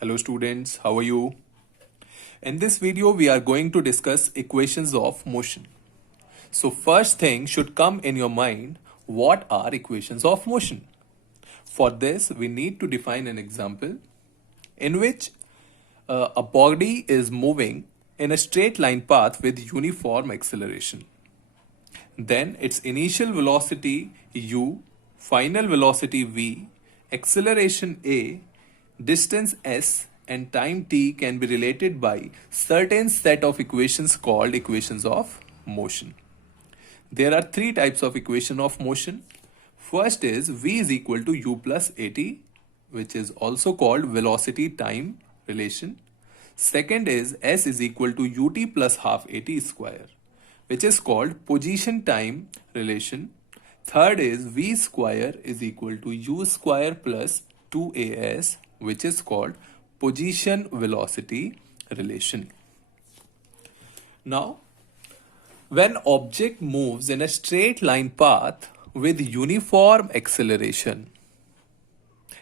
Hello students, how are you? In this video we are going to discuss equations of motion. So first thing should come in your mind, what are equations of motion? For this we need to define an example in which a body is moving in a straight line path with uniform acceleration. Then its initial velocity u, final velocity v, acceleration a, distance s and time t can be related by certain set of equations called equations of motion. There are three types of equation of motion. First is v is equal to u plus at, which is also called velocity time relation. Second is s is equal to ut plus half at square, which is called position time relation. Third is v square is equal to u square plus 2as, which is called position velocity relation. Now, when object moves in a straight line path with uniform acceleration,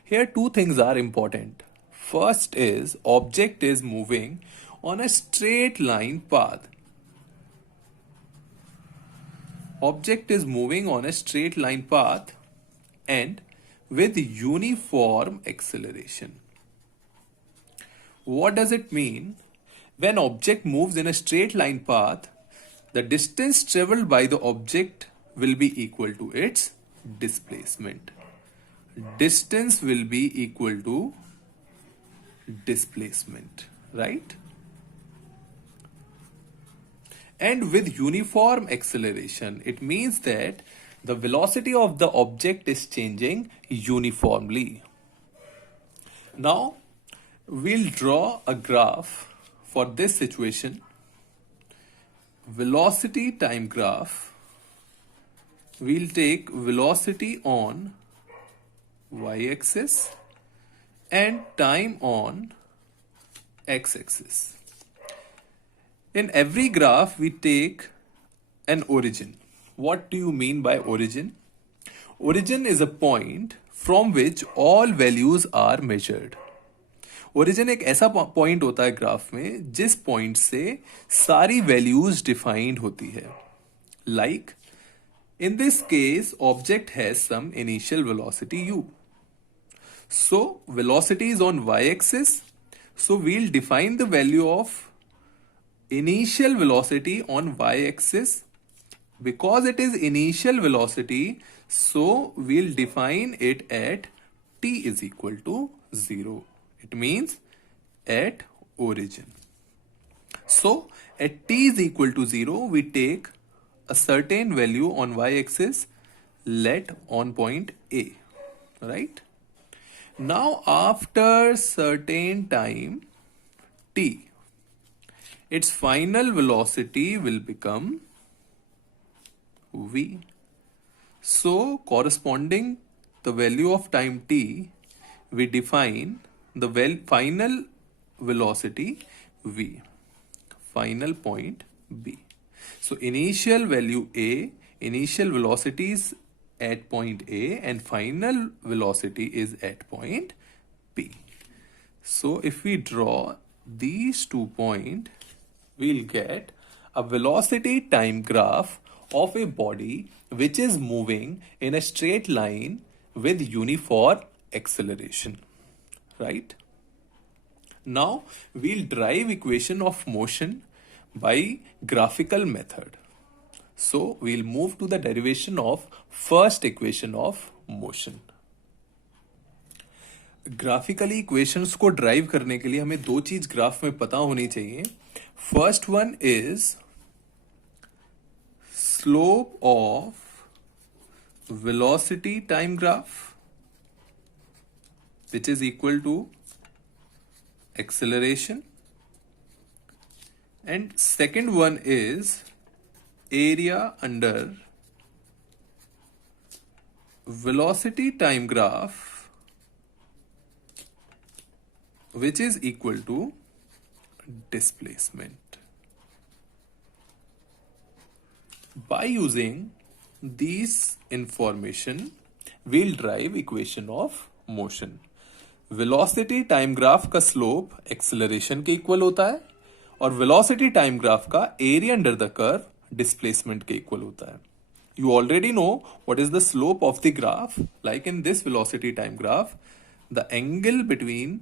here two things are important. First is object is moving on a straight line path. Object is moving on a straight line path and with uniform acceleration. What does it mean? When object moves in a straight line path, the distance traveled by the object will be equal to its displacement. Distance will be equal to displacement, right? And with uniform acceleration, it means that the velocity of the object is changing uniformly. Now, we'll draw a graph for this situation. Velocity time graph. We'll take velocity on y-axis and time on x-axis. In every graph, we take an origin. What do you mean by origin? Origin is a point from which all values are measured. Origin एक ऐसा point होता है graph में जिस point से सारी values defined होती है. Like in this case object has some initial velocity u. So velocity is on y axis, so we'll define the value of initial velocity on y-axis. Because it is initial velocity, so we'll define it at t is equal to 0. It means at origin. So at t is equal to 0, we take a certain value on y-axis, let on point A, right? Now after certain time t, its final velocity will become v. So corresponding the value of time t, we define the final velocity v, final point B. So initial value A, initial velocity is at point A and final velocity is at point P. So if we draw these 2 points, we'll get a velocity time graph of a body which is moving in a straight line with uniform acceleration, right? Now we'll derive equation of motion by graphical method. So we'll move to the derivation of first equation of motion. Graphically equations को drive करने के लिए हमें दो चीज graph में पता होनी चाहिए. First one is slope of velocity time graph which is equal to acceleration, and second one is area under velocity time graph which is equal to displacement. By using these information, we'll derive equation of motion. Velocity time graph का slope acceleration के equal होता है और velocity time graph का area under the curve displacement के equal होता है. You already know what is the slope of the graph. Like in this velocity time graph, the angle between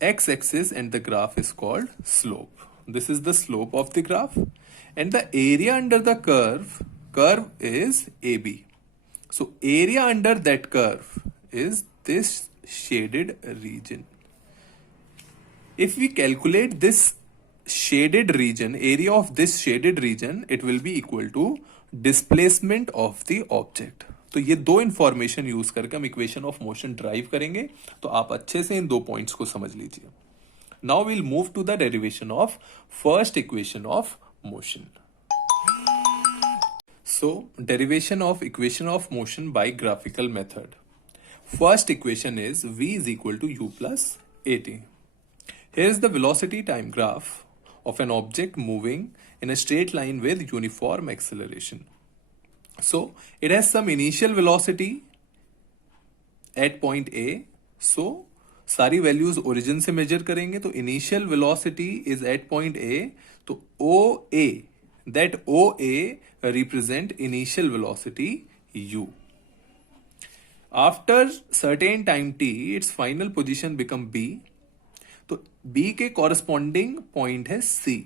x-axis and the graph is called slope. This is the slope of the graph. And the area under the curve is AB. So area under that curve is this shaded region. If we calculate this shaded region, area of this shaded region, it will be equal to displacement of the object. तो ये दो information use करके हम equation of motion drive करेंगे. तो आप अच्छे से इन दो पॉइंट्स को समझ लीजिए. Now will move to the derivation of first equation of motion. So, derivation of equation of motion by graphical method. First equation is v is equal to u plus at. Here is the velocity time graph of an object moving in a straight line with uniform acceleration. So, it has some initial velocity at point A. So, सारी values origin से measure करेंगे तो initial velocity is at point A. तो O A, that OA represent initial velocity u. After certain time t, its final position become B. तो B के corresponding point है C.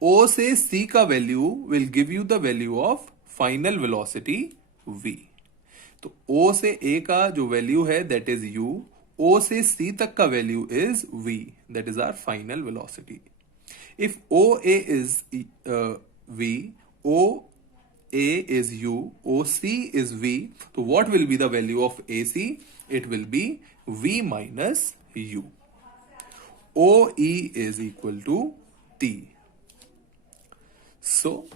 O से C का value will give you the value of final velocity V. तो O से A का जो value है that is u. O से C तक का value is V. That is our final velocity. If OA is V, OA is U, OC is V, so what will be the value of AC? It will be V minus U. OE is equal to T. So,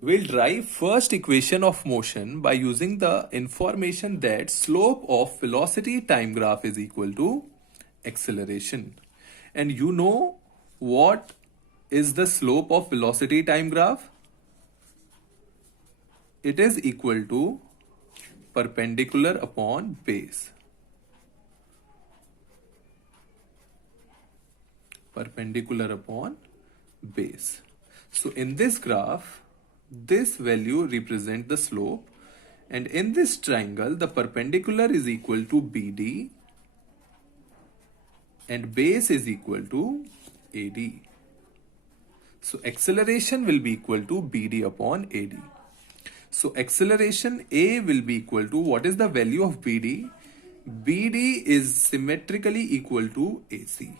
we'll derive first equation of motion by using the information that slope of velocity time graph is equal to acceleration. And you know what is the slope of velocity time graph? It is equal to perpendicular upon base. Perpendicular upon base. So in this graph, this value represents the slope, and in this triangle, the perpendicular is equal to BD and base is equal to AD. So acceleration will be equal to BD upon AD. So acceleration A will be equal to, what is the value of BD? BD is symmetrically equal to AC,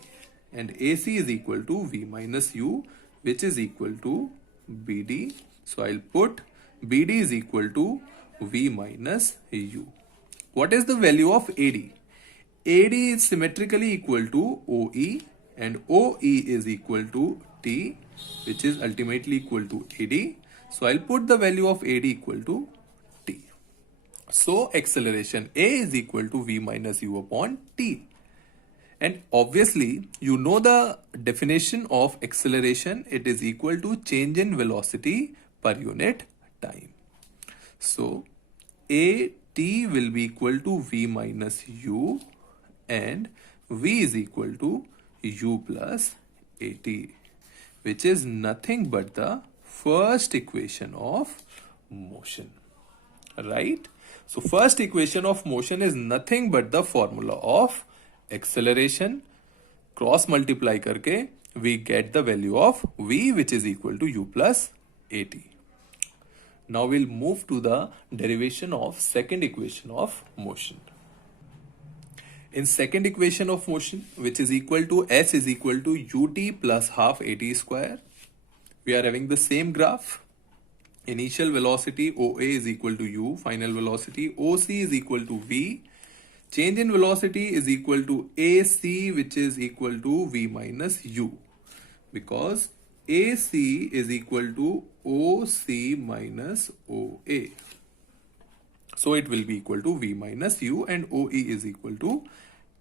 and AC is equal to V minus U, which is equal to BD. So I'll put BD is equal to V minus U. What is the value of AD? AD is symmetrically equal to OE, and OE is equal to T, which is ultimately equal to AD. So I'll put the value of AD equal to T. So acceleration A is equal to V minus U upon T. And obviously, you know the definition of acceleration. It is equal to change in velocity per unit time. So AT will be equal to V minus U, and V is equal to U plus AT, which is nothing but the first equation of motion, right? So first equation of motion is nothing but the formula of acceleration. Cross multiply करके we get the value of V, which is equal to U plus AT. Now we'll move to the derivation of second equation of motion. In second equation of motion, which is equal to S is equal to ut plus half at square, we are having the same graph. Initial velocity OA is equal to U, final velocity OC is equal to V. Change in velocity is equal to AC, which is equal to V minus U, because AC is equal to OC minus OA. So it will be equal to V minus U, and OE is equal to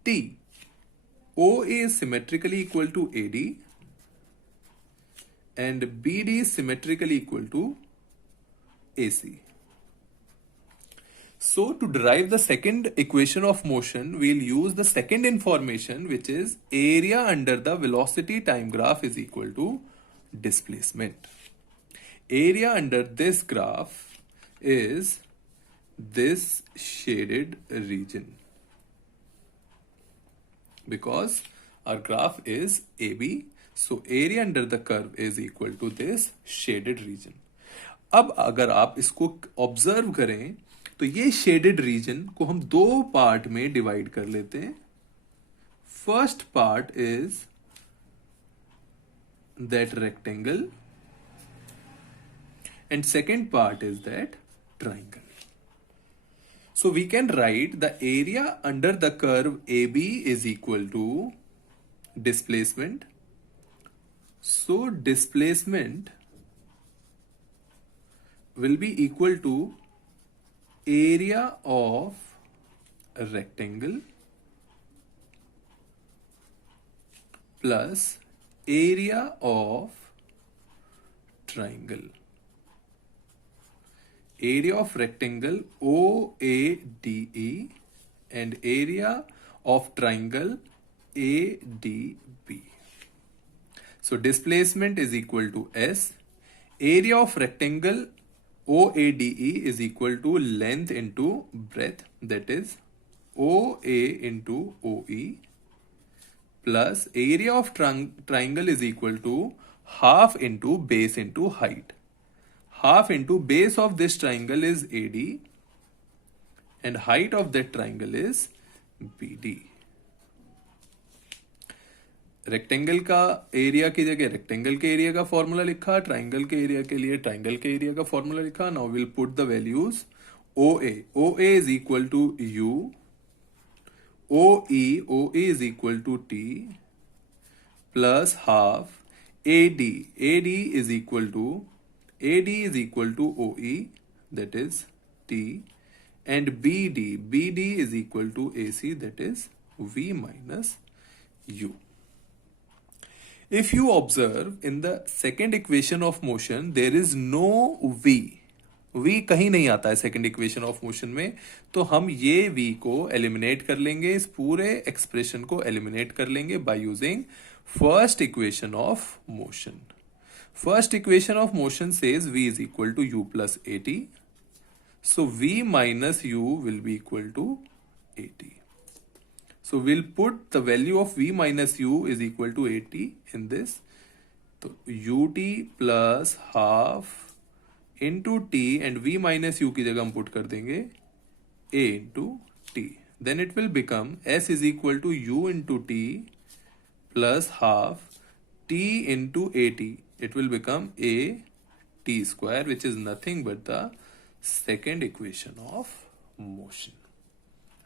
T. OA is symmetrically equal to AD, and BD is symmetrically equal to AC. So to derive the second equation of motion, we'll use the second information, which is area under the velocity time graph is equal to displacement. Area under this graph is this shaded region, because our graph is AB. So area under the curve is equal to this shaded region. अब अगर आप इसको observe करें तो ये shaded region को हम दो पार्ट में डिवाइड कर लेते हैं. First part is that rectangle and second part is that triangle. So we can write the area under the curve AB is equal to displacement. So displacement will be equal to area of a rectangle plus area of triangle. Area of rectangle OADE and area of triangle ADB. So displacement is equal to S. Area of rectangle OADE is equal to length into breadth, that is OA into OE, plus area of triangle is equal to half into base into height. Half into base of this triangle is AD and height of that triangle is BD. Rectangle का area की जगह rectangle के area का formula लिखा, triangle के area के लिए triangle के एरिया का फॉर्मूला लिखा. Now will put the values. OA is equal to U, OE is equal to T plus half. AD is equal to AD is equal to OE, that is T, and BD is equal to AC, that is V minus U. If you observe in the second equation of motion, there is no V. V कहीं नहीं आता है second equation of motion में, तो हम ये V को eliminate कर लेंगे, इस पूरे expression को eliminate कर लेंगे by using first equation of motion. First equation of motion says V is equal to U plus AT. So V minus U will be equal to AT. So we'll put the value of V minus U is equal to AT in this. So UT plus half into T and V minus U की जगह हम put कर देंगे A into T. Then it will become S is equal to U into T plus half T into AT. It will become A T square, which is nothing but the second equation of motion.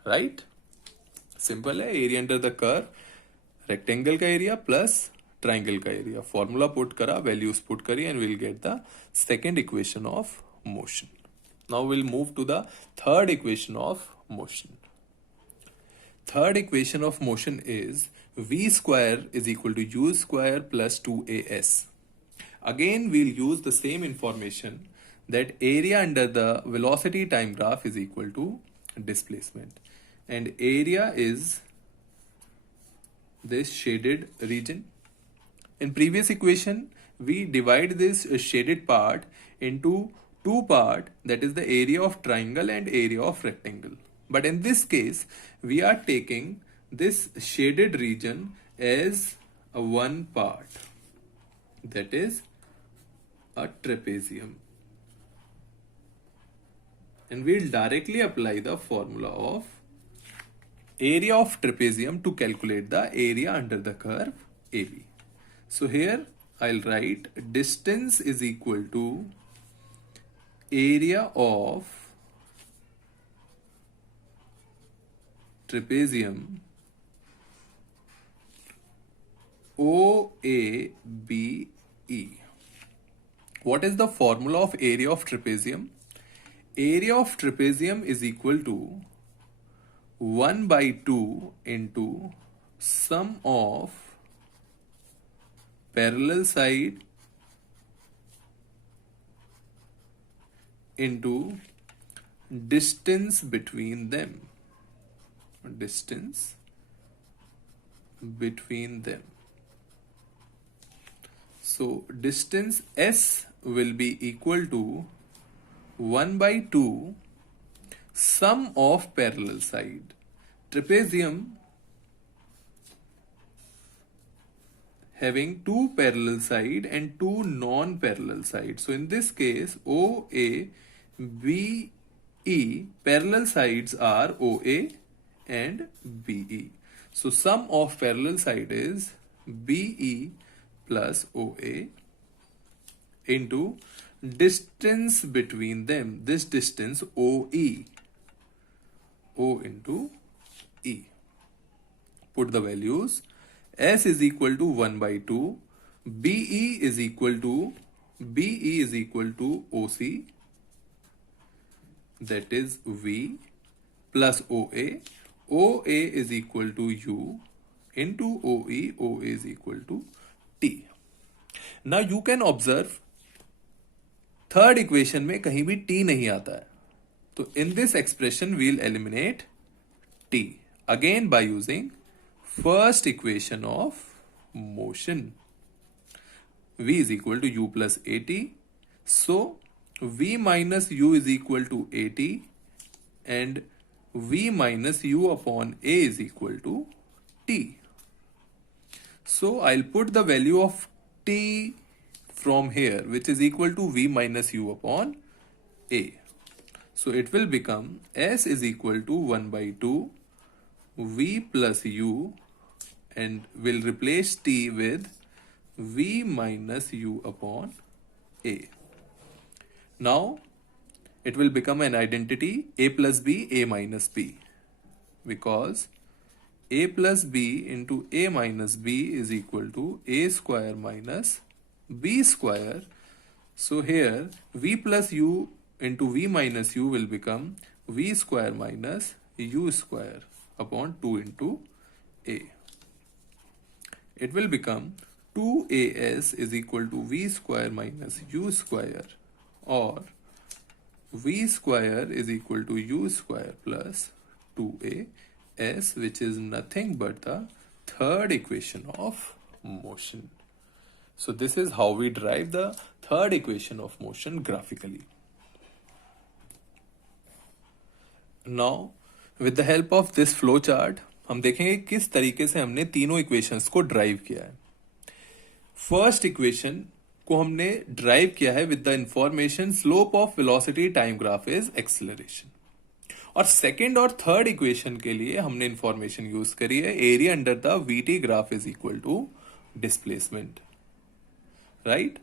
Right? Simple है. Area under the curve, rectangle का area plus triangle का area. Formula put करा, values put करी, and we'll get the second equation of motion. Now we'll move to the third equation of motion. Third equation of motion is V square is equal to U square plus 2AS. Again, we'll use the same information, that area under the velocity time graph is equal to displacement. And area is this shaded region. In previous equation, we divide this shaded part into two parts, that is the area of triangle and area of rectangle. But in this case, we are taking this shaded region as a one part, that is a trapezium, and we'll directly apply the formula of area of trapezium to calculate the area under the curve AB. So here I'll write distance is equal to area of trapezium OABE. What is the formula of area of trapezium? Area of trapezium is equal to 1 by 2 into sum of parallel side into distance between them. Distance between them. So distance S will be equal to 1 by 2 sum of parallel side. Trapezium having two parallel side and two non-parallel side. So in this case, OA, BE, parallel sides are OA and BE. So sum of parallel side is BE plus OA into distance between them. This distance OE, O into E. Put the values. S is equal to 1 by 2. BE is equal to OC, that is V, plus OA. OA is equal to U into OE. OA is equal to T. Now you can observe third equation में कहीं भी T नहीं आता है. तो in this expression we'll eliminate T again by using first equation of motion. V is equal to U plus AT. So V minus U is equal to AT and V minus U upon A is equal to T. So I'll put the value of T from here, which is equal to V minus U upon A. So it will become S is equal to 1 by 2 V plus U, and we'll replace T with V minus U upon A. Now it will become an identity A plus B, A minus B, because A plus B into A minus B is equal to A square minus B square. So here V plus U into V minus U will become V square minus U square upon 2 into A. It will become 2AS is equal to V square minus U square, or V square is equal to U square plus 2AS, which is nothing but the third equation of motion. So this is how we derive the third equation of motion graphically. Now with the help of this flow chart हम देखेंगे किस तरीके से हमने तीनों equations को drive किया है. फर्स्ट इक्वेशन को हमने ड्राइव किया है with the information slope of velocity time graph is acceleration, और सेकंड और थर्ड इक्वेशन के लिए हमने इंफॉर्मेशन यूज करी है area under the VT graph is equal to displacement. Right,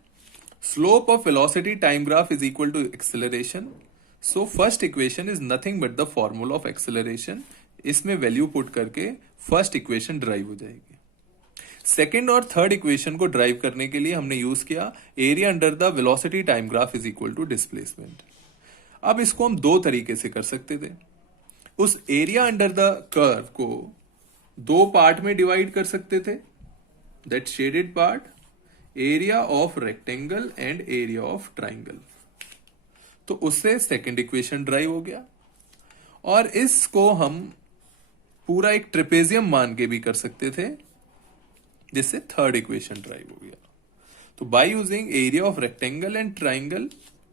slope of velocity time graph is equal to acceleration. So first equation is nothing but the formula of acceleration. इसमें value put करके first equation derive हो जाएगी. Second और third equation को drive करने के लिए हमने यूज किया area under the velocity time graph is equal to displacement. अब इसको हम दो तरीके से कर सकते थे. उस एरिया अंडर द कर्व को दो पार्ट में डिवाइड कर सकते थे. That shaded part, area of rectangle and area of triangle. तो उससे सेकेंड इक्वेशन ड्राइव हो गया. और इसको हम पूरा एक ट्रेपेजियम मान के भी कर सकते थे, जिससे थर्ड इक्वेशन ड्राइव हो गया. तो by using area of rectangle and triangle,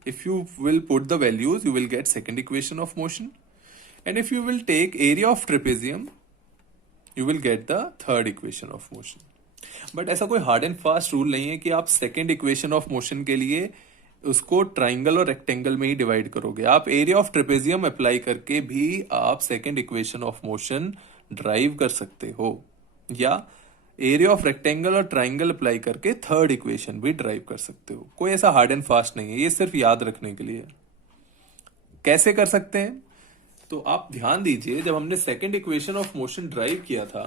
if you will put the values, you will get second equation of motion, and if you will take area of trapezium, you will get the third equation of motion. But ऐसा कोई hard and fast rule नहीं है कि आप second equation of motion के लिए उसको triangle और रेक्टेंगल में ही डिवाइड करोगे. आप एरिया ऑफ ट्रेपेजियम अप्लाई करके भी आप second equation of motion drive कर सकते हो, या एरिया ऑफ रेक्टेंगल और ट्राइंगल अप्लाई करके थर्ड इक्वेशन भी ड्राइव कर सकते हो. कोई ऐसा हार्ड एंड फास्ट नहीं है, ये सिर्फ याद रखने के लिए. कैसे कर सकते हैं? तो आप ध्यान दीजिए, जब हमने second equation of motion derive किया था,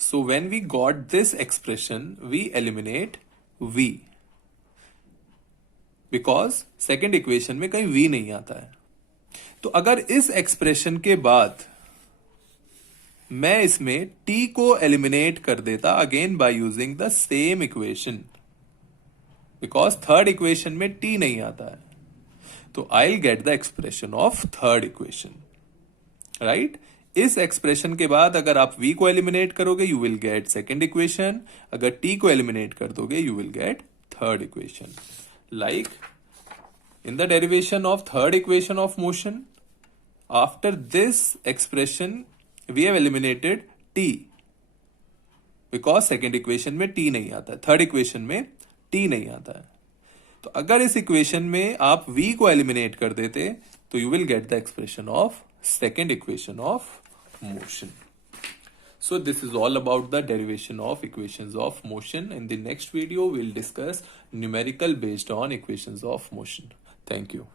so when we got this expression we eliminate v, because second equation में कहीं v नहीं आता है. तो अगर इस एक्सप्रेशन के बाद मैं इसमें t को एलिमिनेट कर देता again by using the same equation, because third equation में t नहीं आता है, तो I will get the expression of third equation, right. इस एक्सप्रेशन के बाद अगर आप v को एलिमिनेट करोगे you will get second equation, अगर t को एलिमिनेट कर दोगे you will get third equation. Like in the derivation of third equation of motion, after this expression we have eliminated t because second equation में t नहीं आता है, third equation में t नहीं आता है। तो अगर इस इक्वेशन में आप v को एलिमिनेट कर देते तो you will get the expression of second equation of motion. So this is all about the derivation of equations of motion. In the next video, we'll discuss numerical based on equations of motion. Thank you.